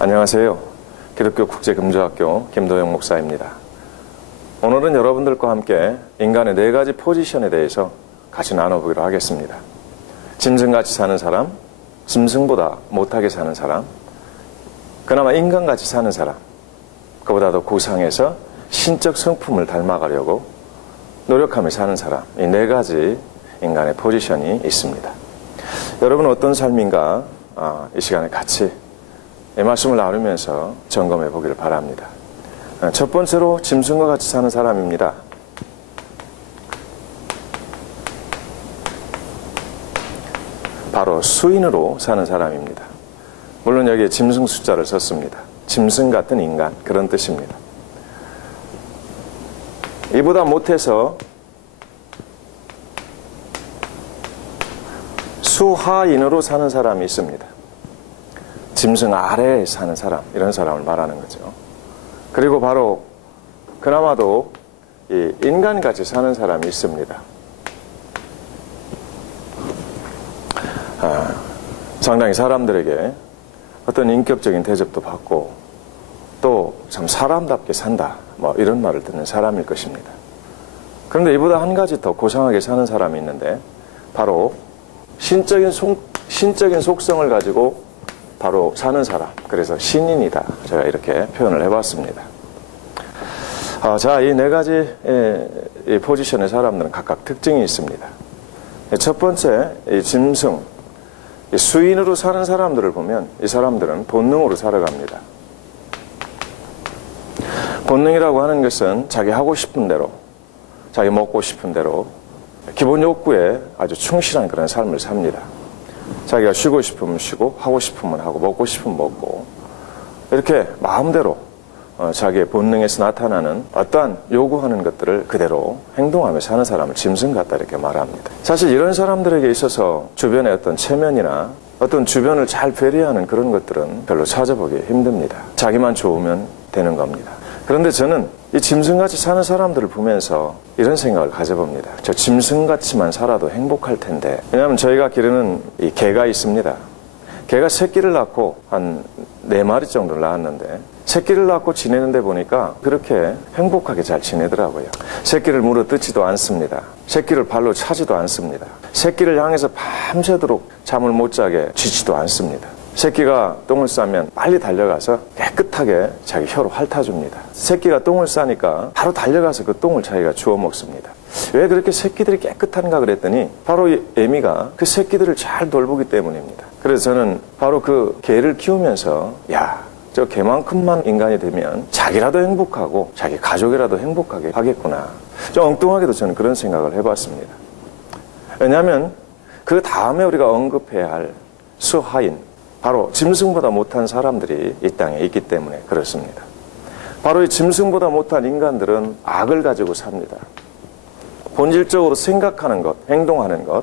안녕하세요. 기독교 국제금조학교 김도영 목사입니다. 오늘은 여러분들과 함께 인간의 4가지 포지션에 대해서 같이 나눠보기로 하겠습니다. 짐승같이 사는 사람, 짐승보다 못하게 사는 사람, 그나마 인간같이 사는 사람, 그보다도 고상해서 신적 성품을 닮아가려고 노력하며 사는 사람, 이 4가지 인간의 포지션이 있습니다. 여러분 어떤 삶인가 이 시간에 같이 이 말씀을 나누면서 점검해 보기를 바랍니다. 첫 번째로 짐승과 같이 사는 사람입니다. 바로 수인으로 사는 사람입니다. 물론 여기에 짐승 숫자를 썼습니다. 짐승 같은 인간, 그런 뜻입니다. 이보다 못해서 수하인으로 사는 사람이 있습니다. 짐승 아래에 사는 사람, 이런 사람을 말하는 거죠. 그리고 바로 그나마도 이 인간같이 사는 사람이 있습니다. 상당히 사람들에게 어떤 인격적인 대접도 받고 또 참 사람답게 산다, 뭐 이런 말을 듣는 사람일 것입니다. 그런데 이보다 한 가지 더 고상하게 사는 사람이 있는데 바로 신적인 속성을 가지고 바로 사는 사람, 그래서 신인이다, 제가 이렇게 표현을 해봤습니다. 자, 이 4가지 이 포지션의 사람들은 각각 특징이 있습니다. 첫 번째, 이 짐승, 이 수인으로 사는 사람들을 보면 이 사람들은 본능으로 살아갑니다. 본능이라고 하는 것은 자기 하고 싶은 대로, 자기 먹고 싶은 대로 기본 욕구에 아주 충실한 그런 삶을 삽니다. 자기가 쉬고 싶으면 쉬고, 하고 싶으면 하고, 먹고 싶으면 먹고, 이렇게 마음대로 자기의 본능에서 나타나는 어떠한 요구하는 것들을 그대로 행동하며 사는 사람을 짐승 같다 이렇게 말합니다. 사실 이런 사람들에게 있어서 주변의 어떤 체면이나 어떤 주변을 잘 배려하는 그런 것들은 별로 찾아보기 힘듭니다. 자기만 좋으면 되는 겁니다. 그런데 저는 이 짐승같이 사는 사람들을 보면서 이런 생각을 가져봅니다. 저 짐승같이만 살아도 행복할 텐데. 왜냐하면 저희가 기르는 이 개가 있습니다. 개가 새끼를 낳고 한 4마리 정도를 낳았는데 새끼를 낳고 지내는데 보니까 그렇게 행복하게 잘 지내더라고요. 새끼를 물어뜯지도 않습니다. 새끼를 발로 차지도 않습니다. 새끼를 향해서 밤새도록 잠을 못 자게 쥐지도 않습니다. 새끼가 똥을 싸면 빨리 달려가서 깨끗하게 자기 혀로 핥아줍니다. 새끼가 똥을 싸니까 바로 달려가서 그 똥을 자기가 주워 먹습니다. 왜 그렇게 새끼들이 깨끗한가 그랬더니 바로 이 애미가 그 새끼들을 잘 돌보기 때문입니다. 그래서 저는 바로 그 개를 키우면서 저 개만큼만 인간이 되면 자기라도 행복하고 자기 가족이라도 행복하게 하겠구나. 좀 엉뚱하게도 저는 그런 생각을 해봤습니다. 왜냐하면 그 다음에 우리가 언급해야 할 수하인, 바로 짐승보다 못한 사람들이 이 땅에 있기 때문에 그렇습니다. 바로 이 짐승보다 못한 인간들은 악을 가지고 삽니다. 본질적으로 생각하는 것, 행동하는 것,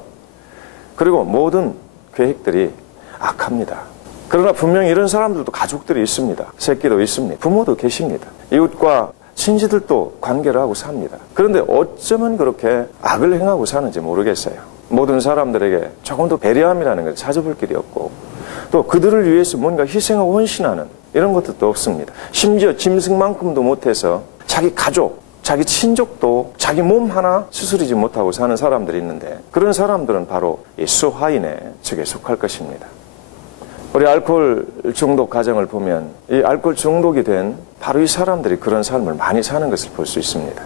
그리고 모든 계획들이 악합니다. 그러나 분명히 이런 사람들도 가족들이 있습니다. 새끼도 있습니다. 부모도 계십니다. 이웃과 친지들도 관계를 하고 삽니다. 그런데 어쩌면 그렇게 악을 행하고 사는지 모르겠어요. 모든 사람들에게 조금 더 배려함이라는 걸 찾아볼 길이 없고 또 그들을 위해서 뭔가 희생하고 헌신하는 이런 것도 없습니다. 심지어 짐승만큼도 못해서 자기 가족, 자기 친족도 자기 몸 하나 수술이지 못하고 사는 사람들이 있는데 그런 사람들은 바로 이 수하인의 측에 속할 것입니다. 우리 알코올 중독 가정을 보면 이 알코올 중독이 된 바로 이 사람들이 그런 삶을 많이 사는 것을 볼 수 있습니다.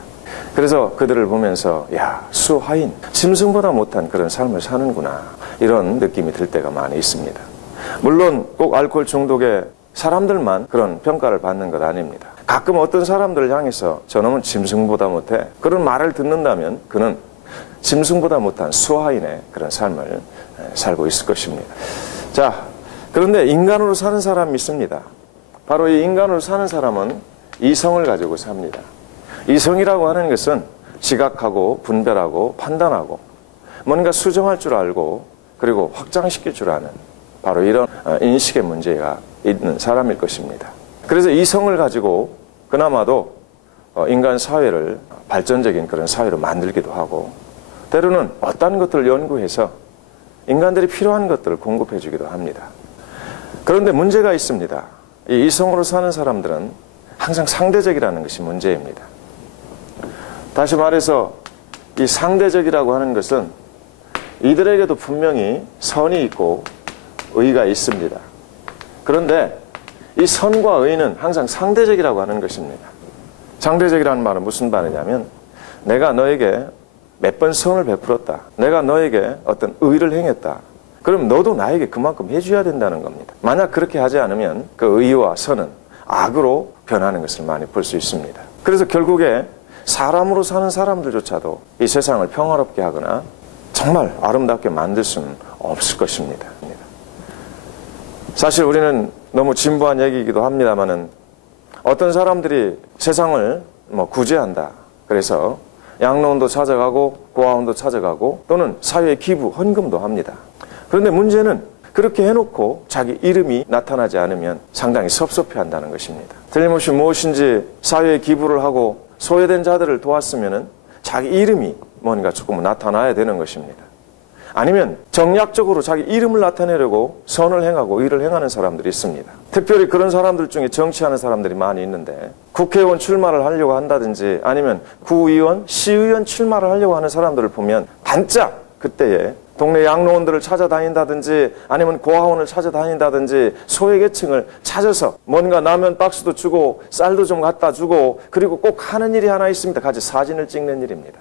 그래서 그들을 보면서 수하인, 짐승보다 못한 그런 삶을 사는구나 이런 느낌이 들 때가 많이 있습니다. 물론 꼭 알코올 중독의 사람들만 그런 평가를 받는 것 아닙니다. 가끔 어떤 사람들을 향해서 저놈은 짐승보다 못해 그런 말을 듣는다면 그는 짐승보다 못한 수하인의 그런 삶을 살고 있을 것입니다. 자, 그런데 인간으로 사는 사람이 있습니다. 바로 이 인간으로 사는 사람은 이성을 가지고 삽니다. 이성이라고 하는 것은 지각하고 분별하고 판단하고 뭔가 수정할 줄 알고 그리고 확장시킬 줄 아는 바로 이런 인식의 문제가 있는 사람일 것입니다. 그래서 이성을 가지고 그나마도 인간 사회를 발전적인 그런 사회로 만들기도 하고 때로는 어떤 것들을 연구해서 인간들이 필요한 것들을 공급해 주기도 합니다. 그런데 문제가 있습니다. 이 이성으로 사는 사람들은 항상 상대적이라는 것이 문제입니다. 다시 말해서 이 상대적이라고 하는 것은 이들에게도 분명히 선이 있고 의가 있습니다. 그런데 이 선과 의는 항상 상대적이라고 하는 것입니다. 상대적이라는 말은 무슨 말이냐면 내가 너에게 몇 번 선을 베풀었다. 내가 너에게 어떤 의를 행했다. 그럼 너도 나에게 그만큼 해줘야 된다는 겁니다. 만약 그렇게 하지 않으면 그 의와 선은 악으로 변하는 것을 많이 볼 수 있습니다. 그래서 결국에 사람으로 사는 사람들조차도 이 세상을 평화롭게 하거나 정말 아름답게 만들 수는 없을 것입니다. 사실 우리는 너무 진부한 얘기이기도 합니다만은 어떤 사람들이 세상을 구제한다. 그래서 양로원도 찾아가고 고아원도 찾아가고 또는 사회에 기부, 헌금도 합니다. 그런데 문제는 그렇게 해놓고 자기 이름이 나타나지 않으면 상당히 섭섭해한다는 것입니다. 틀림없이 무엇인지 사회에 기부를 하고 소외된 자들을 도왔으면 자기 이름이 뭔가 조금 나타나야 되는 것입니다. 아니면 정략적으로 자기 이름을 나타내려고 선을 행하고 의를 행하는 사람들이 있습니다. 특별히 그런 사람들 중에 정치하는 사람들이 많이 있는데 국회의원 출마를 하려고 한다든지 아니면 구의원, 시의원 출마를 하려고 하는 사람들을 보면 반짝 그때에 동네 양로원들을 찾아다닌다든지 아니면 고아원을 찾아다닌다든지 소외계층을 찾아서 뭔가 라면 박스도 주고 쌀도 좀 갖다 주고 그리고 꼭 하는 일이 하나 있습니다. 같이 사진을 찍는 일입니다.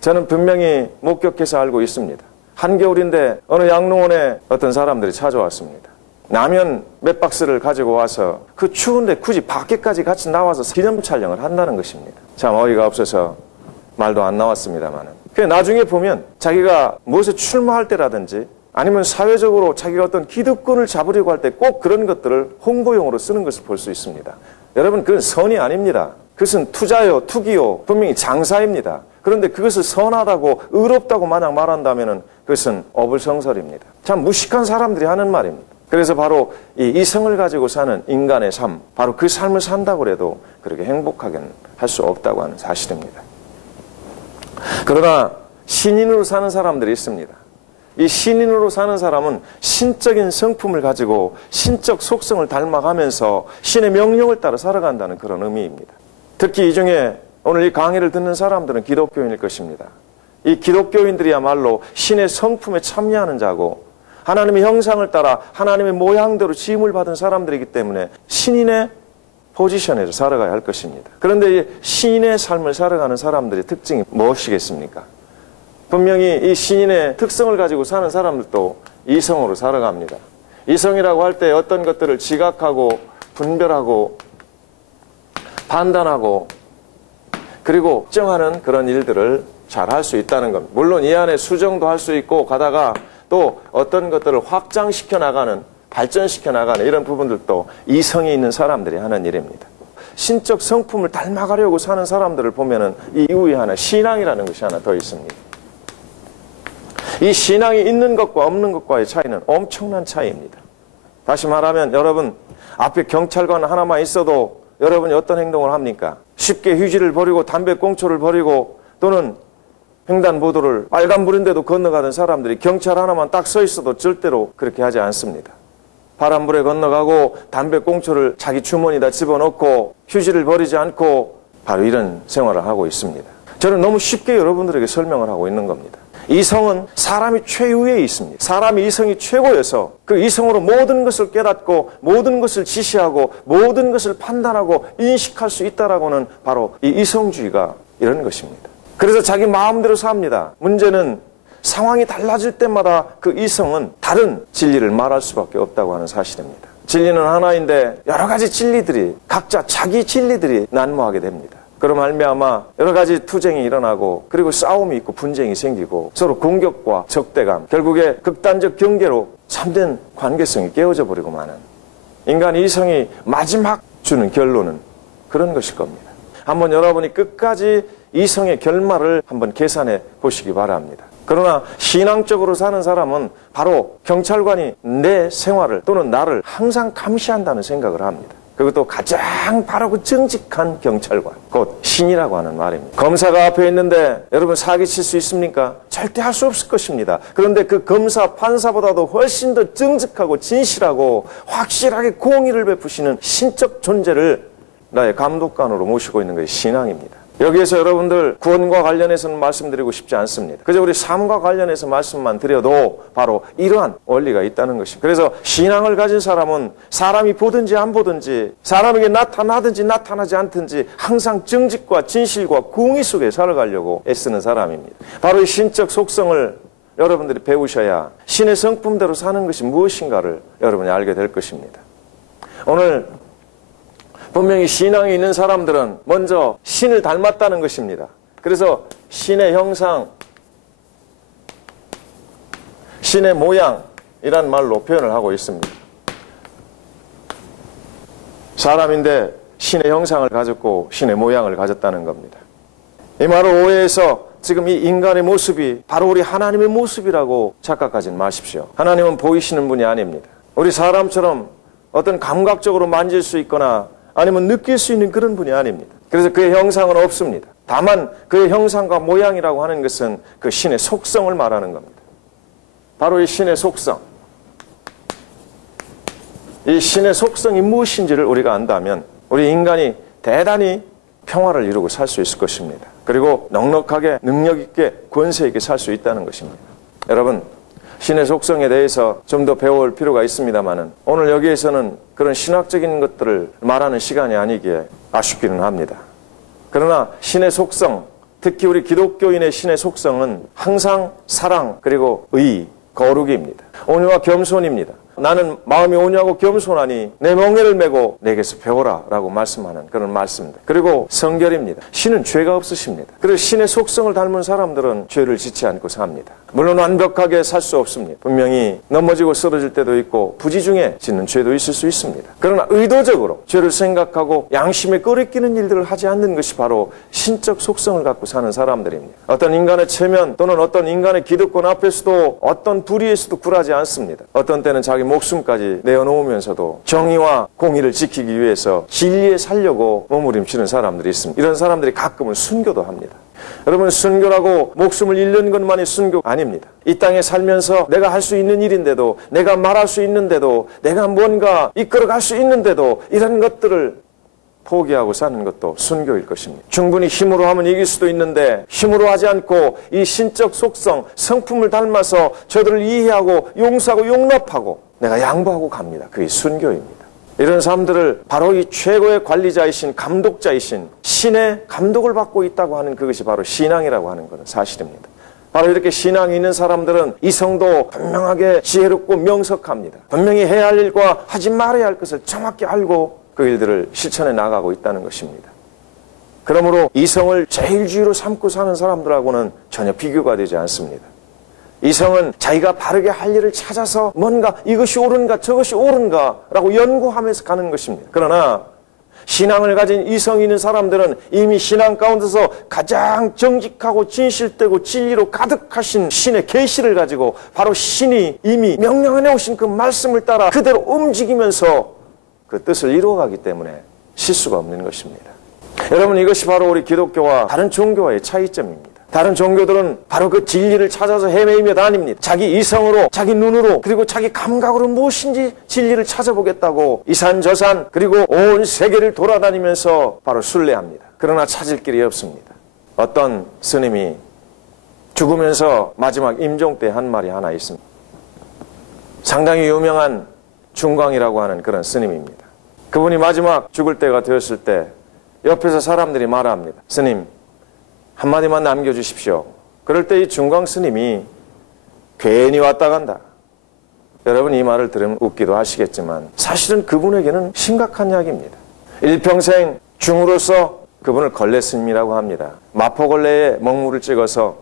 저는 분명히 목격해서 알고 있습니다. 한겨울인데 어느 양로원에 어떤 사람들이 찾아왔습니다. 라면 몇 박스를 가지고 와서 그 추운데 굳이 밖에까지 같이 나와서 기념 촬영을 한다는 것입니다. 참 어이가 없어서 말도 안 나왔습니다만은. 나중에 보면 자기가 무엇에 출마할 때라든지 아니면 사회적으로 자기가 어떤 기득권을 잡으려고 할 때 꼭 그런 것들을 홍보용으로 쓰는 것을 볼 수 있습니다. 여러분 그건 선이 아닙니다. 그것은 투자요, 투기요, 분명히 장사입니다. 그런데 그것을 선하다고 의롭다고 마냥 말한다면 그것은 어불성설입니다. 참 무식한 사람들이 하는 말입니다. 그래서 바로 이 이성을 가지고 사는 인간의 삶, 바로 그 삶을 산다고 해도 그렇게 행복하게는 할 수 없다고 하는 사실입니다. 그러나 신인으로 사는 사람들이 있습니다. 이 신인으로 사는 사람은 신적인 성품을 가지고 신적 속성을 닮아가면서 신의 명령을 따라 살아간다는 그런 의미입니다. 특히 이 중에 오늘 이 강의를 듣는 사람들은 기독교인일 것입니다. 이 기독교인들이야말로 신의 성품에 참여하는 자고 하나님의 형상을 따라 하나님의 모양대로 지음을 받은 사람들이기 때문에 신인의 포지션에서 살아가야 할 것입니다. 그런데 이 신인의 삶을 살아가는 사람들의 특징이 무엇이겠습니까? 분명히 이 신인의 특성을 가지고 사는 사람들도 이성으로 살아갑니다. 이성이라고 할 때 어떤 것들을 지각하고 분별하고 판단하고 그리고 특정하는 그런 일들을 잘 할 수 있다는 겁니다. 물론 이 안에 수정도 할 수 있고 가다가 또 어떤 것들을 확장시켜 나가는 발전시켜 나가는 이런 부분들도 이성이 있는 사람들이 하는 일입니다. 신적 성품을 닮아가려고 사는 사람들을 보면은 이 이후에 하나 신앙이라는 것이 하나 더 있습니다. 이 신앙이 있는 것과 없는 것과의 차이는 엄청난 차이입니다. 다시 말하면 여러분 앞에 경찰관 하나만 있어도 여러분이 어떤 행동을 합니까? 쉽게 휴지를 버리고 담배꽁초를 버리고 또는 횡단보도를 빨간불인데도 건너가던 사람들이 경찰 하나만 딱 서 있어도 절대로 그렇게 하지 않습니다. 파란불에 건너가고 담배꽁초를 자기 주머니에다 집어넣고 휴지를 버리지 않고 바로 이런 생활을 하고 있습니다. 저는 너무 쉽게 여러분들에게 설명을 하고 있는 겁니다. 이성은 사람이 최후에 있습니다. 사람이 이성이 최고여서 그 이성으로 모든 것을 깨닫고 모든 것을 지시하고 모든 것을 판단하고 인식할 수 있다라고는 바로 이 이성주의가 이런 것입니다. 그래서 자기 마음대로 삽니다. 문제는 상황이 달라질 때마다 그 이성은 다른 진리를 말할 수밖에 없다고 하는 사실입니다. 진리는 하나인데 여러 가지 진리들이 각자 자기 진리들이 난무하게 됩니다. 그로 말미암아 여러 가지 투쟁이 일어나고 그리고 싸움이 있고 분쟁이 생기고 서로 공격과 적대감 결국에 극단적 경계로 참된 관계성이 깨어져 버리고 마는 인간의 이성이 마지막 주는 결론은 그런 것일 겁니다. 한번 여러분이 끝까지 이성의 결말을 한번 계산해 보시기 바랍니다. 그러나 신앙적으로 사는 사람은 바로 경찰관이 내 생활을 또는 나를 항상 감시한다는 생각을 합니다. 그것도 가장 바르고 정직한 경찰관, 곧 신이라고 하는 말입니다. 검사가 앞에 있는데 여러분 사기칠 수 있습니까? 절대 할 수 없을 것입니다. 그런데 그 검사, 판사보다도 훨씬 더 정직하고 진실하고 확실하게 공의를 베푸시는 신적 존재를 나의 감독관으로 모시고 있는 것이 신앙입니다. 여기에서 여러분들 구원과 관련해서는 말씀드리고 싶지 않습니다. 그저 우리 삶과 관련해서 말씀만 드려도 바로 이러한 원리가 있다는 것입니다. 그래서 신앙을 가진 사람은 사람이 보든지 안 보든지, 사람에게 나타나든지 나타나지 않든지 항상 정직과 진실과 공의 속에 살아가려고 애쓰는 사람입니다. 바로 이 신적 속성을 여러분들이 배우셔야 신의 성품대로 사는 것이 무엇인가를 여러분이 알게 될 것입니다. 오늘 분명히 신앙이 있는 사람들은 먼저 신을 닮았다는 것입니다. 그래서 신의 형상, 신의 모양이란 말로 표현을 하고 있습니다. 사람인데 신의 형상을 가졌고 신의 모양을 가졌다는 겁니다. 이 말을 오해해서 지금 이 인간의 모습이 바로 우리 하나님의 모습이라고 착각하지 마십시오. 하나님은 보이시는 분이 아닙니다. 우리 사람처럼 어떤 감각적으로 만질 수 있거나 아니면 느낄 수 있는 그런 분이 아닙니다. 그래서 그의 형상은 없습니다. 다만 그의 형상과 모양이라고 하는 것은 그 신의 속성을 말하는 겁니다. 바로 이 신의 속성. 이 신의 속성이 무엇인지를 우리가 안다면 우리 인간이 대단히 평화를 이루고 살 수 있을 것입니다. 그리고 넉넉하게 능력 있게 권세 있게 살 수 있다는 것입니다. 여러분, 신의 속성에 대해서 좀 더 배울 필요가 있습니다만은 오늘 여기에서는 그런 신학적인 것들을 말하는 시간이 아니기에 아쉽기는 합니다. 그러나 신의 속성, 특히 우리 기독교인의 신의 속성은 항상 사랑 그리고 의, 거룩입니다. 온유와 겸손입니다. 나는 마음이 온유하고 겸손하니 내 멍에를 메고 내게서 배워라 라고 말씀하는 그런 말씀입니다. 그리고 성결입니다. 신은 죄가 없으십니다. 그래서 신의 속성을 닮은 사람들은 죄를 짓지 않고 삽니다. 물론 완벽하게 살 수 없습니다. 분명히 넘어지고 쓰러질 때도 있고 부지 중에 짓는 죄도 있을 수 있습니다. 그러나 의도적으로 죄를 생각하고 양심에 꺼리끼는 일들을 하지 않는 것이 바로 신적 속성을 갖고 사는 사람들입니다. 어떤 인간의 체면 또는 어떤 인간의 기득권 앞에서도 어떤 불의에서도 굴하지 않습니다. 어떤 때는 자기 목숨까지 내어놓으면서도 정의와 공의를 지키기 위해서 진리에 살려고 몸부림치는 사람들이 있습니다. 이런 사람들이 가끔은 순교도 합니다. 여러분, 순교라고 목숨을 잃는 것만이 순교 아닙니다. 이 땅에 살면서 내가 할 수 있는 일인데도, 내가 말할 수 있는데도, 내가 뭔가 이끌어갈 수 있는데도 이런 것들을 포기하고 사는 것도 순교일 것입니다. 충분히 힘으로 하면 이길 수도 있는데 힘으로 하지 않고 이 신적 속성, 성품을 닮아서 저들을 이해하고 용서하고 용납하고 내가 양보하고 갑니다. 그게 순교입니다. 이런 사람들을 바로 이 최고의 관리자이신 감독자이신 신의 감독을 받고 있다고 하는 그것이 바로 신앙이라고 하는 것은 사실입니다. 바로 이렇게 신앙이 있는 사람들은 이성도 분명하게 지혜롭고 명석합니다. 분명히 해야 할 일과 하지 말아야 할 것을 정확히 알고 그 일들을 실천해 나가고 있다는 것입니다. 그러므로 이성을 제일주의로 삼고 사는 사람들하고는 전혀 비교가 되지 않습니다. 이성은 자기가 바르게 할 일을 찾아서 뭔가 이것이 옳은가 저것이 옳은가라고 연구하면서 가는 것입니다. 그러나 신앙을 가진 이성 있는 사람들은 이미 신앙 가운데서 가장 정직하고 진실되고 진리로 가득하신 신의 계시를 가지고 바로 신이 이미 명령해 오신 그 말씀을 따라 그대로 움직이면서 그 뜻을 이루어가기 때문에 실수가 없는 것입니다. 여러분, 이것이 바로 우리 기독교와 다른 종교와의 차이점입니다. 다른 종교들은 바로 그 진리를 찾아서 헤매이며 다닙니다. 자기 이성으로, 자기 눈으로, 그리고 자기 감각으로 무엇인지 진리를 찾아보겠다고 이산저산 그리고 온 세계를 돌아다니면서 바로 순례합니다. 그러나 찾을 길이 없습니다. 어떤 스님이 죽으면서 마지막 임종 때 한 말이 하나 있습니다. 상당히 유명한 중광이라고 하는 그런 스님입니다. 그분이 마지막 죽을 때가 되었을 때 옆에서 사람들이 말합니다. 스님, 한마디만 남겨주십시오. 그럴 때 이 중광 스님이 괜히 왔다 간다. 여러분, 이 말을 들으면 웃기도 하시겠지만 사실은 그분에게는 심각한 이야기입니다. 일평생 중으로서 그분을 걸레 스님이라고 합니다. 마포걸레에 먹물을 찍어서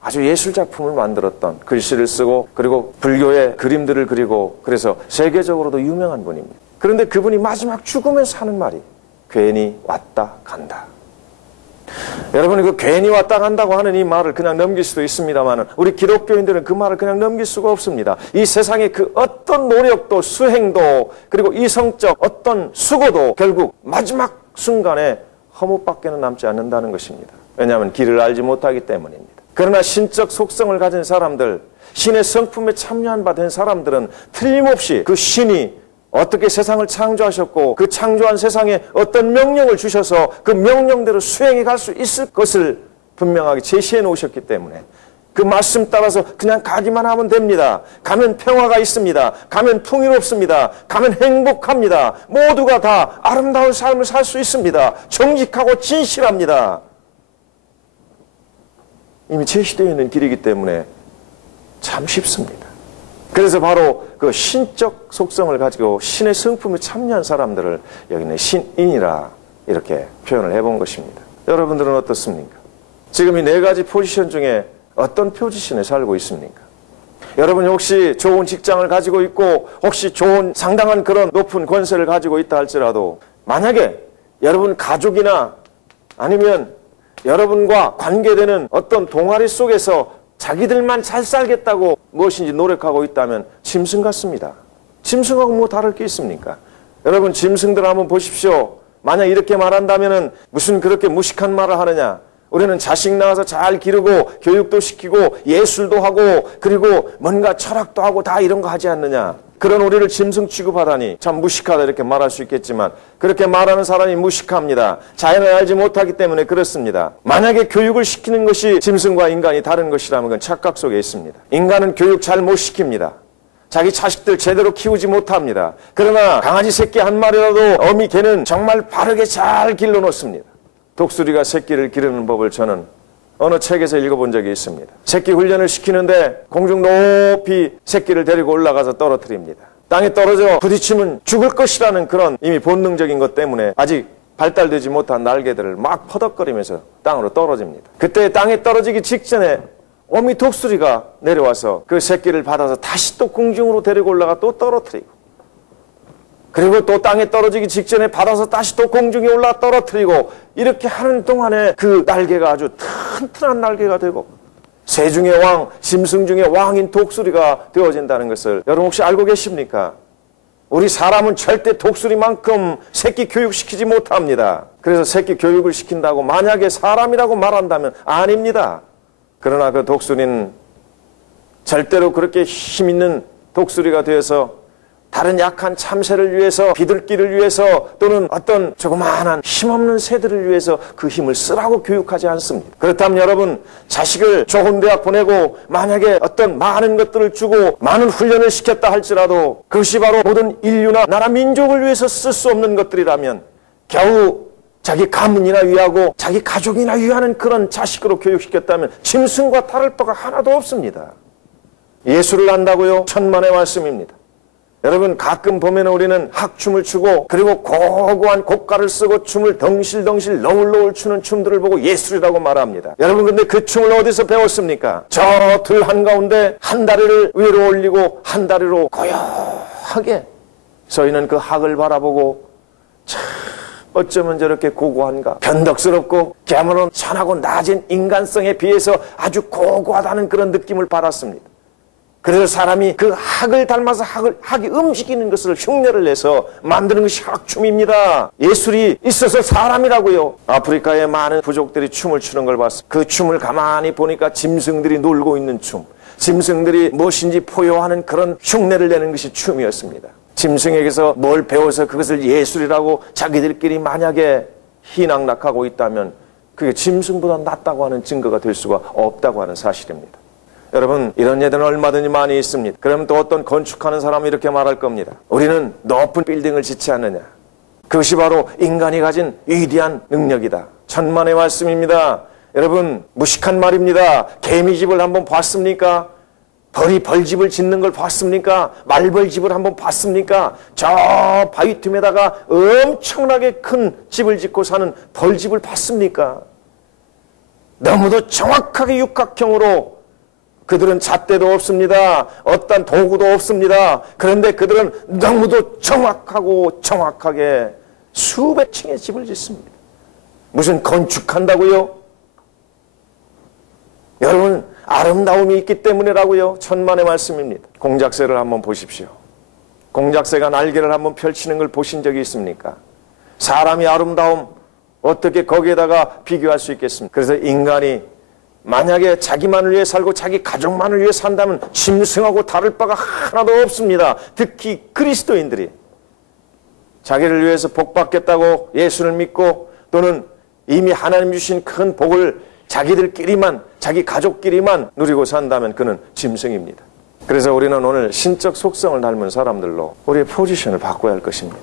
아주 예술작품을 만들었던, 글씨를 쓰고 그리고 불교의 그림들을 그리고 그래서 세계적으로도 유명한 분입니다. 그런데 그분이 마지막 죽으면서 하는 말이 괜히 왔다 간다. 여러분이 그 괜히 왔다 간다고 하는 이 말을 그냥 넘길 수도 있습니다만 우리 기독교인들은 그 말을 그냥 넘길 수가 없습니다. 이 세상의 그 어떤 노력도 수행도 그리고 이성적 어떤 수고도 결국 마지막 순간에 허무밖에는 남지 않는다는 것입니다. 왜냐하면 길을 알지 못하기 때문입니다. 그러나 신적 속성을 가진 사람들, 신의 성품에 참여한 바 된 사람들은 틀림없이 그 신이 어떻게 세상을 창조하셨고 그 창조한 세상에 어떤 명령을 주셔서 그 명령대로 수행해 갈 수 있을 것을 분명하게 제시해 놓으셨기 때문에 그 말씀 따라서 그냥 가기만 하면 됩니다. 가면 평화가 있습니다. 가면 풍요롭습니다. 가면 행복합니다. 모두가 다 아름다운 삶을 살 수 있습니다. 정직하고 진실합니다. 이미 제시되어 있는 길이기 때문에 참 쉽습니다. 그래서 바로 그 신적 속성을 가지고 신의 성품에 참여한 사람들을 여기는 신인이라 이렇게 표현을 해본 것입니다. 여러분들은 어떻습니까? 지금 이 네 가지 포지션 중에 어떤 포지션에 살고 있습니까? 여러분이 혹시 좋은 직장을 가지고 있고 혹시 좋은 상당한 그런 높은 권세를 가지고 있다 할지라도 만약에 여러분 가족이나 아니면 여러분과 관계되는 어떤 동아리 속에서 자기들만 잘 살겠다고 무엇인지 노력하고 있다면 짐승 같습니다. 짐승하고 뭐 다를 게 있습니까? 여러분 짐승들 한번 보십시오. 만약 이렇게 말한다면 무슨 그렇게 무식한 말을 하느냐. 우리는 자식 낳아서 잘 기르고 교육도 시키고 예술도 하고 그리고 뭔가 철학도 하고 다 이런 거 하지 않느냐. 그런 우리를 짐승 취급하다니 참 무식하다 이렇게 말할 수 있겠지만 그렇게 말하는 사람이 무식합니다. 자연을 알지 못하기 때문에 그렇습니다. 만약에 교육을 시키는 것이 짐승과 인간이 다른 것이라면 그건 착각 속에 있습니다. 인간은 교육 잘 못 시킵니다. 자기 자식들 제대로 키우지 못합니다. 그러나 강아지 새끼 한 마리라도 어미 개는 정말 바르게 잘 길러놓습니다. 독수리가 새끼를 기르는 법을 저는 어느 책에서 읽어본 적이 있습니다. 새끼 훈련을 시키는데 공중 높이 새끼를 데리고 올라가서 떨어뜨립니다. 땅에 떨어져 부딪히면 죽을 것이라는 그런 이미 본능적인 것 때문에 아직 발달되지 못한 날개들을 막 퍼덕거리면서 땅으로 떨어집니다. 그때 땅에 떨어지기 직전에 어미 독수리가 내려와서 그 새끼를 받아서 다시 또 공중으로 데리고 올라가 또 떨어뜨리고 그리고 또 땅에 떨어지기 직전에 받아서 다시 또 공중에 올라 떨어뜨리고 이렇게 하는 동안에 그 날개가 아주 튼튼한 날개가 되고 새 중의 왕, 짐승 중의 왕인 독수리가 되어진다는 것을 여러분 혹시 알고 계십니까? 우리 사람은 절대 독수리만큼 새끼 교육시키지 못합니다. 그래서 새끼 교육을 시킨다고 만약에 사람이라고 말한다면 아닙니다. 그러나 그 독수리는 절대로 그렇게 힘있는 독수리가 되어서 다른 약한 참새를 위해서 비둘기를 위해서 또는 어떤 조그마한 힘없는 새들을 위해서 그 힘을 쓰라고 교육하지 않습니다. 그렇다면 여러분 자식을 좋은 대학 보내고 만약에 어떤 많은 것들을 주고 많은 훈련을 시켰다 할지라도 그것이 바로 모든 인류나 나라 민족을 위해서 쓸 수 없는 것들이라면 겨우 자기 가문이나 위하고 자기 가족이나 위하는 그런 자식으로 교육시켰다면 짐승과 다를 바가 하나도 없습니다. 예수를 안다고요? 천만의 말씀입니다. 여러분 가끔 보면 우리는 학춤을 추고 그리고 고고한 곡가를 쓰고 춤을 덩실덩실 너울너울 추는 춤들을 보고 예술이라고 말합니다. 여러분 근데 그 춤을 어디서 배웠습니까? 저 들 한가운데 한 다리를 위로 올리고 한 다리로 고요하게 서 있는 그 학을 바라보고 참 어쩌면 저렇게 고고한가 변덕스럽고 깨물은 천하고 낮은 인간성에 비해서 아주 고고하다는 그런 느낌을 받았습니다. 그래서 사람이 그 학을 닮아서 학이 움직이는 것을 흉내를 내서 만드는 것이 학춤입니다. 예술이 있어서 사람이라고요. 아프리카의 많은 부족들이 춤을 추는 걸 봤어요. 그 춤을 가만히 보니까 짐승들이 놀고 있는 춤, 짐승들이 무엇인지 포효하는 그런 흉내를 내는 것이 춤이었습니다. 짐승에게서 뭘 배워서 그것을 예술이라고 자기들끼리 만약에 희낙낙하고 있다면 그게 짐승보다 낫다고 하는 증거가 될 수가 없다고 하는 사실입니다. 여러분 이런 예들은 얼마든지 많이 있습니다. 그러면 또 어떤 건축하는 사람은 이렇게 말할 겁니다. 우리는 높은 빌딩을 짓지 않느냐. 그것이 바로 인간이 가진 위대한 능력이다. 천만의 말씀입니다. 여러분 무식한 말입니다. 개미집을 한번 봤습니까? 벌집을 짓는 걸 봤습니까? 말벌집을 한번 봤습니까? 저 바위 틈에다가 엄청나게 큰 집을 짓고 사는 벌집을 봤습니까? 너무도 정확하게 육각형으로 그들은 잣대도 없습니다. 어떤 도구도 없습니다. 그런데 그들은 너무도 정확하게 수백 층의 집을 짓습니다. 무슨 건축한다고요? 여러분, 아름다움이 있기 때문이라고요. 천만의 말씀입니다. 공작새를 한번 보십시오. 공작새가 날개를 한번 펼치는 걸 보신 적이 있습니까? 사람이 아름다움 어떻게 거기에다가 비교할 수 있겠습니까? 그래서 인간이 만약에 자기만을 위해 살고 자기 가족만을 위해 산다면 짐승하고 다를 바가 하나도 없습니다. 특히 그리스도인들이 자기를 위해서 복받겠다고 예수를 믿고 또는 이미 하나님 주신 큰 복을 자기들끼리만, 자기 가족끼리만 누리고 산다면 그는 짐승입니다. 그래서 우리는 오늘 신적 속성을 닮은 사람들로 우리의 포지션을 바꿔야 할 것입니다.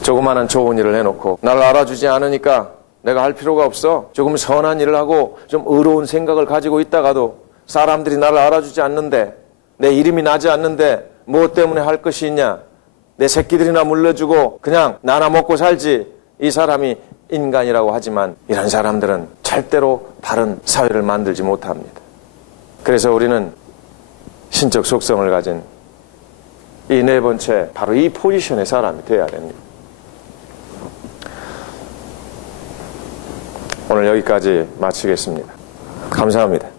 조그마한 좋은 일을 해놓고 나를 알아주지 않으니까 내가 할 필요가 없어. 조금 선한 일을 하고 좀 의로운 생각을 가지고 있다가도 사람들이 나를 알아주지 않는데, 내 이름이 나지 않는데 무엇 때문에 할 것이 있냐? 내 새끼들이나 물려주고 그냥 나나 먹고 살지. 이 사람이 인간이라고 하지만 이런 사람들은 절대로 바른 사회를 만들지 못합니다. 그래서 우리는 신적 속성을 가진 이 네 번째, 바로 이 포지션의 사람이 되어야 됩니다. 오늘 여기까지 마치겠습니다. 감사합니다.